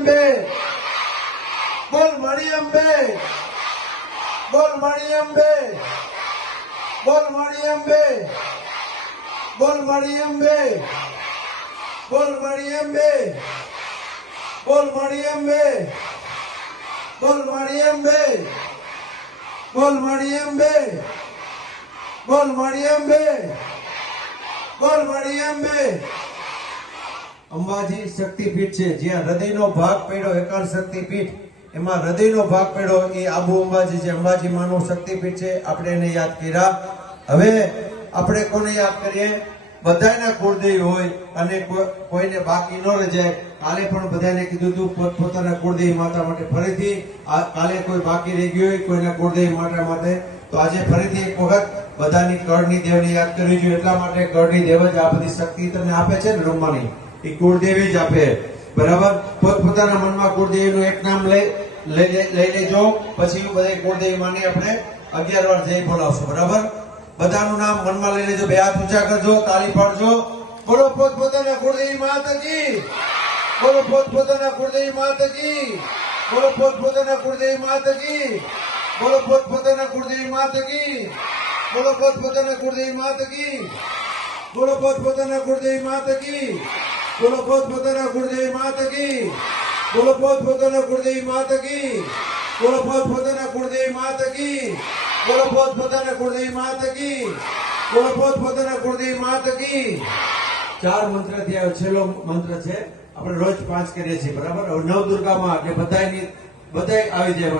અંબે, બોલ મણી અંબે, બોલ મણી અંબે, બોલ મણી અંબે, બોલ મણી અંબે, બોલ મણી અંબે, બોલ મણી અંબે, બોલ મણી અંબે, બોલ મણી અંબે, બોલ મણી અંબે, બોલ મણી અંબે. અંબાજી શક્તિપીઠ છે, જ્યાં હૃદયનો ભાગ પડ્યો, એકાંત શક્તિપીઠ, એમાં હૃદયનો ભાગ પડ્યો એ આબુ અંબાજી છે. અંબાજી માનું શક્તિપીઠ છે, આપણે એને યાદ કર્યા. હવે આપણે કોને યાદ કરીએ? બધાના કુળદેવી હોય અને કોઈને બાકી ન રહી જાય. કાલે પણ બધાને કીધું હતું પોતપોતાના કુળદેવી માતા માટે. ફરીથી કાલે કોઈ બાકી રહી ગયું હોય કોઈના કુળદેવી માતા માટે, તો આજે ફરીથી એક વખત બધાની કળની દેવને યાદ કરવી જોઈએ. એટલા માટે કળની દેવ જ આ બધી શક્તિ તમને આપે છે ને રમવાની, એ કુળદેવી જ આપે. બરાબર? પોતપોતાના મનમાં કુળદેવીનું એક નામ લઈ લેજો. પછી બધા કુળદેવી માની આપણે 11 વાર જય બોલાવશું. બરાબર? બધાનું નામ મનમાં લઈ લેજો. બે હાથ ઊંચા કરજો, તાળી પાડજો. બોલો પોતપોતાના કુળદેવી માતા કી, બોલો પોતપોતાના કુળદેવી માતા કી, બોલો પોતપોતાના કુળદેવી માતા કી, બોલો પોતપોતાના કુળદેવી માતા કી, બોલો પોતપોતાના કુળદેવી માતા કી, બોલો પોતપોતાના કુળદેવી માતા કી, બોલો પોતપોતાના કુળદેવી માતા કી, બોલો પોતપોતાના કુળદેવી માતા કી, બોલો પોતપોતાના કુળદેવી માતા કી, બોલો પોતપોતાના કુળદેવી માતા કી, બોલો પોતપોતાના કુળદેવી માતા કી. 4 મંત્ર થયા. છેલ્લો મંત્ર છે, આપણે રોજ 5 કરીએ છીએ. બરાબર? હવે નવદુર્ગામાં એટલે બધાય આવી જાય.